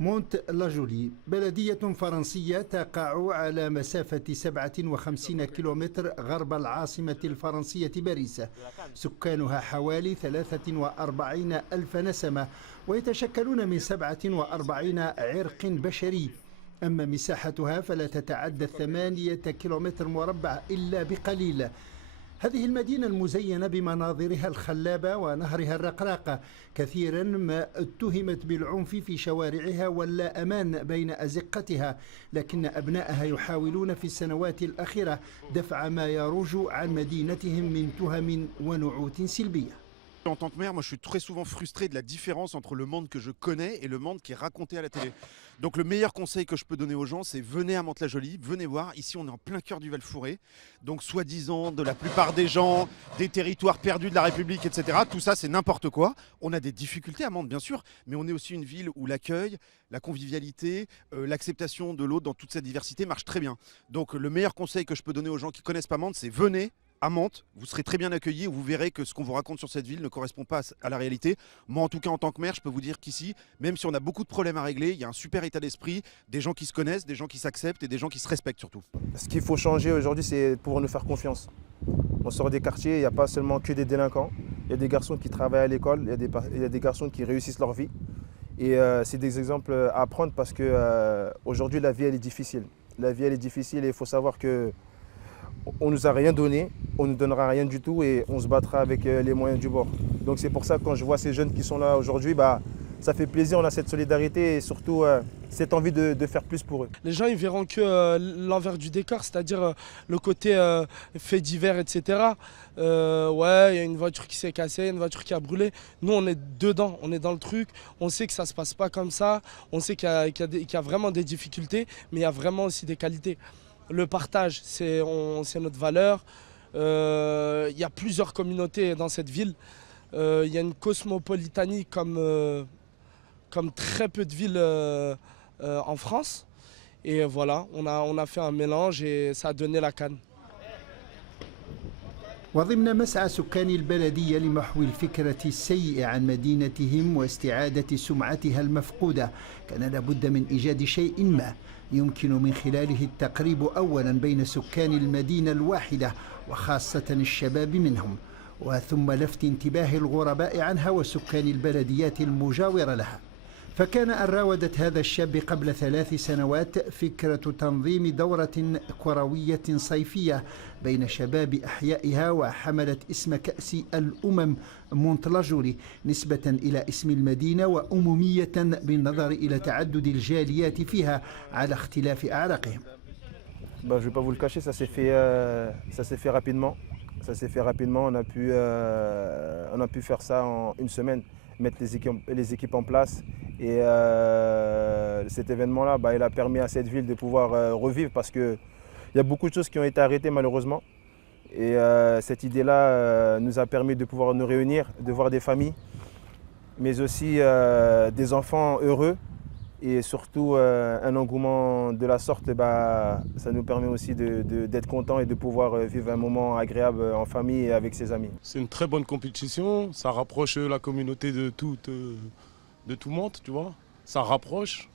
مونت لاجولي بلدية فرنسية تقع على مسافة 57 كيلومتر غرب العاصمة الفرنسية باريس. سكانها حوالي 43 ألف نسمة، ويتشكلون من 47 عرق بشري. أما مساحتها فلا تتعدى 8 كيلومتر مربع إلا بقليل. هذه المدينة المزينة بمناظرها الخلابة ونهرها الرقراق كثيرا ما اتهمت بالعنف في شوارعها واللا أمان بين أزقتها، لكن أبنائها يحاولون في السنوات الأخيرة دفع ما يروج عن مدينتهم من تهم ونعوت سلبية. En tant que maire, moi je suis très souvent frustré de la différence entre le monde que je connais et le monde qui est raconté à la télé. Donc le meilleur conseil que je peux donner aux gens, c'est venez à Mantes-la-Jolie, venez voir. Ici on est en plein cœur du Val-Fouré. Donc soi-disant de la plupart des gens, des territoires perdus de la République, etc. Tout ça c'est n'importe quoi. On a des difficultés à Mantes bien sûr, mais on est aussi une ville où l'accueil, la convivialité, l'acceptation de l'autre dans toute sa diversité marche très bien. Donc le meilleur conseil que je peux donner aux gens qui ne connaissent pas Mantes, c'est venez à Mantes, vous serez très bien accueillis, vous verrez que ce qu'on vous raconte sur cette ville ne correspond pas à la réalité. Moi en tout cas en tant que maire, je peux vous dire qu'ici, même si on a beaucoup de problèmes à régler, il y a un super état d'esprit, des gens qui se connaissent, des gens qui s'acceptent et des gens qui se respectent surtout. Ce qu'il faut changer aujourd'hui, c'est pouvoir nous faire confiance. On sort des quartiers, il n'y a pas seulement que des délinquants, il y a des garçons qui travaillent à l'école, il y a des garçons qui réussissent leur vie. Et c'est des exemples à prendre parce qu'aujourd'hui la vie elle est difficile. La vie elle est difficile et il faut savoir que on ne nous a rien donné, on ne nous donnera rien du tout et on se battra avec les moyens du bord. Donc c'est pour ça que quand je vois ces jeunes qui sont là aujourd'hui, ça fait plaisir, on a cette solidarité et surtout cette envie de faire plus pour eux. Les gens ils verront que l'envers du décor, c'est-à-dire le côté fait divers, etc. Ouais, il y a une voiture qui s'est cassée, une voiture qui a brûlé. Nous on est dedans, on est dans le truc, on sait que ça ne se passe pas comme ça, on sait qu'il y a vraiment des difficultés, mais il y a vraiment aussi des qualités. Le partage, c'est notre valeur. Il y a plusieurs communautés dans cette ville. Il y a une cosmopolitanie comme très peu de villes en France. Et voilà, on a fait un mélange et ça a donné la canne. وضمن مسعى سكان البلدية لمحو الفكرة السيئة عن مدينتهم واستعادة سمعتها المفقودة، كان لابد من إيجاد شيء ما يمكن من خلاله التقريب أولا بين سكان المدينة الواحدة وخاصة الشباب منهم، وثم لفت انتباه الغرباء عنها وسكان البلديات المجاورة لها. فكان أن راودت هذا الشاب قبل 3 سنوات فكرة تنظيم دورة كروية صيفية بين شباب أحيائها وحملت اسم كأس الأمم مونت-لا-جولي نسبة إلى اسم المدينة وأممية بالنظر إلى تعدد الجاليات فيها على اختلاف أعراقهم. Je ne vais pas vous le cacher, ça s'est fait rapidement. Ça s'est fait rapidement, on a pu faire ça en une semaine, mettre les équipes en place. Et cet événement-là, il a permis à cette ville de pouvoir revivre parce qu'il y a beaucoup de choses qui ont été arrêtées malheureusement. Et cette idée-là nous a permis de pouvoir nous réunir, de voir des familles, mais aussi des enfants heureux. Et surtout un engouement de la sorte, ça nous permet aussi d'être contents et de pouvoir vivre un moment agréable en famille et avec ses amis. C'est une très bonne compétition, ça rapproche la communauté de tout le monde, tu vois. Ça rapproche,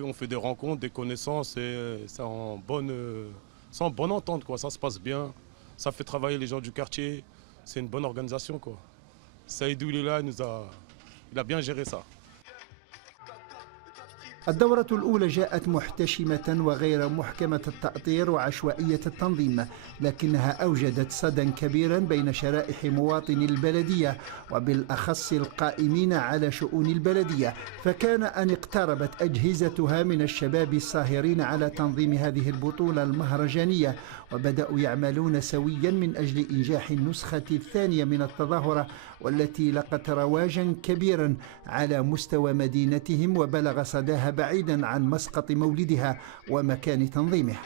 on fait des rencontres, des connaissances et c'est en bonne entente, quoi. Ça se passe bien, ça fait travailler les gens du quartier, c'est une bonne organisation, quoi. Saïdou il est là, il a bien géré ça. الدورة الأولى جاءت محتشمة وغير محكمة التأطير وعشوائية التنظيم، لكنها أوجدت صدى كبيرا بين شرائح مواطني البلدية وبالأخص القائمين على شؤون البلدية، فكان أن اقتربت أجهزتها من الشباب الساهرين على تنظيم هذه البطولة المهرجانية، وبدأوا يعملون سويا من أجل إنجاح النسخة الثانية من التظاهرة والتي لقت رواجا كبيرا على مستوى مدينتهم وبلغ صداها بعيدا عن مسقط مولدها ومكان تنظيمها.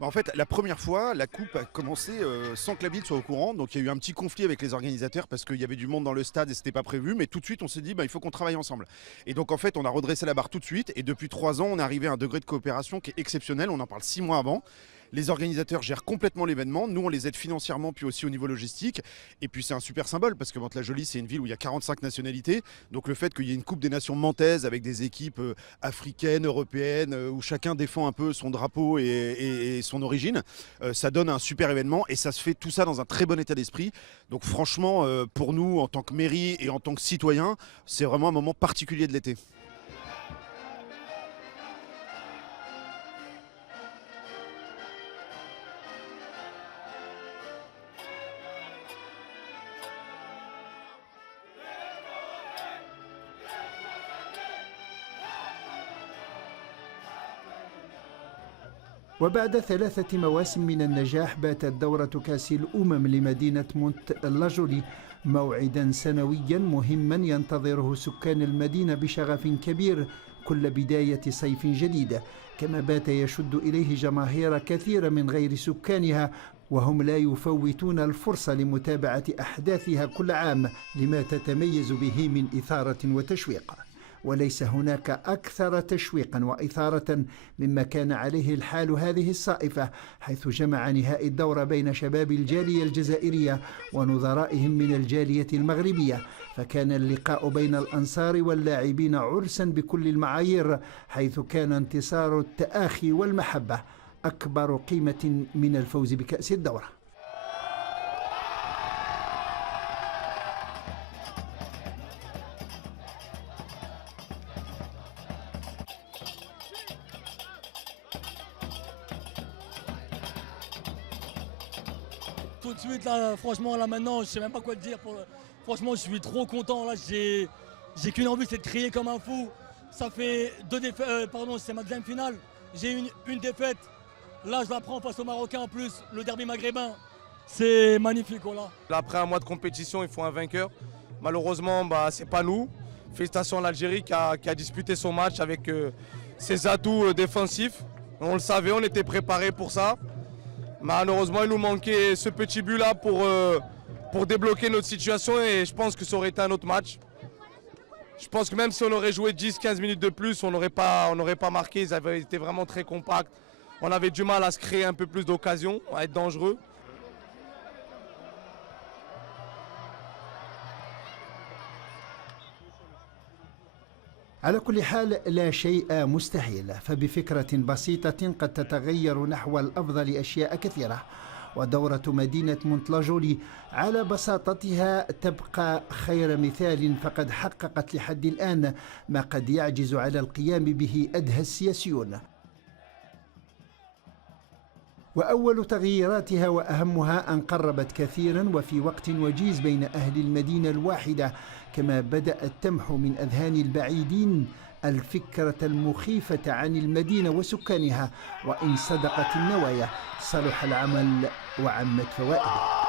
En fait, la première fois, la coupe a commencé sans que la ville soit au courant. Donc il y a eu un petit conflit avec les organisateurs parce qu'il y avait du monde dans le stade et c'était pas prévu. Mais tout de suite, on s'est dit, il faut qu'on travaille ensemble. Et donc en fait, on a redressé la barre tout de suite. Et depuis 3 ans, on est arrivé à un degré de coopération qui est exceptionnel. On en parle 6 mois avant. Les organisateurs gèrent complètement l'événement. Nous, on les aide financièrement, puis aussi au niveau logistique. Et puis, c'est un super symbole parce que Mantes-la-Jolie, c'est une ville où il y a 45 nationalités. Donc, le fait qu'il y ait une Coupe des Nations mantaises avec des équipes africaines, européennes, où chacun défend un peu son drapeau et son origine, ça donne un super événement. Et ça se fait tout ça dans un très bon état d'esprit. Donc, franchement, pour nous, en tant que mairie et en tant que citoyens, c'est vraiment un moment particulier de l'été. وبعد 3 مواسم من النجاح باتت دورة كأس الأمم لمدينة مونت-لا-جولي موعدا سنويا مهما ينتظره سكان المدينة بشغف كبير كل بداية صيف جديدة، كما بات يشد إليه جماهير كثيرة من غير سكانها وهم لا يفوتون الفرصة لمتابعة أحداثها كل عام لما تتميز به من إثارة وتشويق. وليس هناك أكثر تشويقا وإثارة مما كان عليه الحال هذه الصائفة، حيث جمع نهائي الدورة بين شباب الجالية الجزائرية ونظرائهم من الجالية المغربية، فكان اللقاء بين الأنصار واللاعبين عرسا بكل المعايير، حيث كان انتصار التآخي والمحبة أكبر قيمة من الفوز بكأس الدورة. Tout de suite là, franchement là maintenant, je sais même pas quoi te dire. Franchement, je suis trop content là. J'ai qu'une envie, c'est de crier comme un fou. Ça fait 2 défaites, c'est ma deuxième finale. J'ai une défaite. Là, je la prends face aux Marocains en plus, le derby maghrébin. C'est magnifique, voilà. Après un mois de compétition, il faut un vainqueur. Malheureusement, c'est pas nous. Félicitations à l'Algérie qui a disputé son match avec ses atouts défensifs. On le savait, on était préparés pour ça. Malheureusement, il nous manquait ce petit but-là pour débloquer notre situation et je pense que ça aurait été un autre match. Je pense que même si on aurait joué 10-15 minutes de plus, on n'aurait pas marqué. Ils avaient été vraiment très compacts. On avait du mal à se créer un peu plus d'occasions, à être dangereux. على كل حال لا شيء مستحيل، فبفكرة بسيطة قد تتغير نحو الأفضل أشياء كثيرة، ودورة مدينة مونت-لا-جولي على بساطتها تبقى خير مثال، فقد حققت لحد الآن ما قد يعجز على القيام به أدهى السياسيون. وأول تغييراتها وأهمها أن قربت كثيرا وفي وقت وجيز بين أهل المدينة الواحدة، كما بدأت تمحو من أذهان البعيدين الفكرة المخيفة عن المدينة وسكانها، وإن صدقت النوايا صلح العمل وعمت فوائده.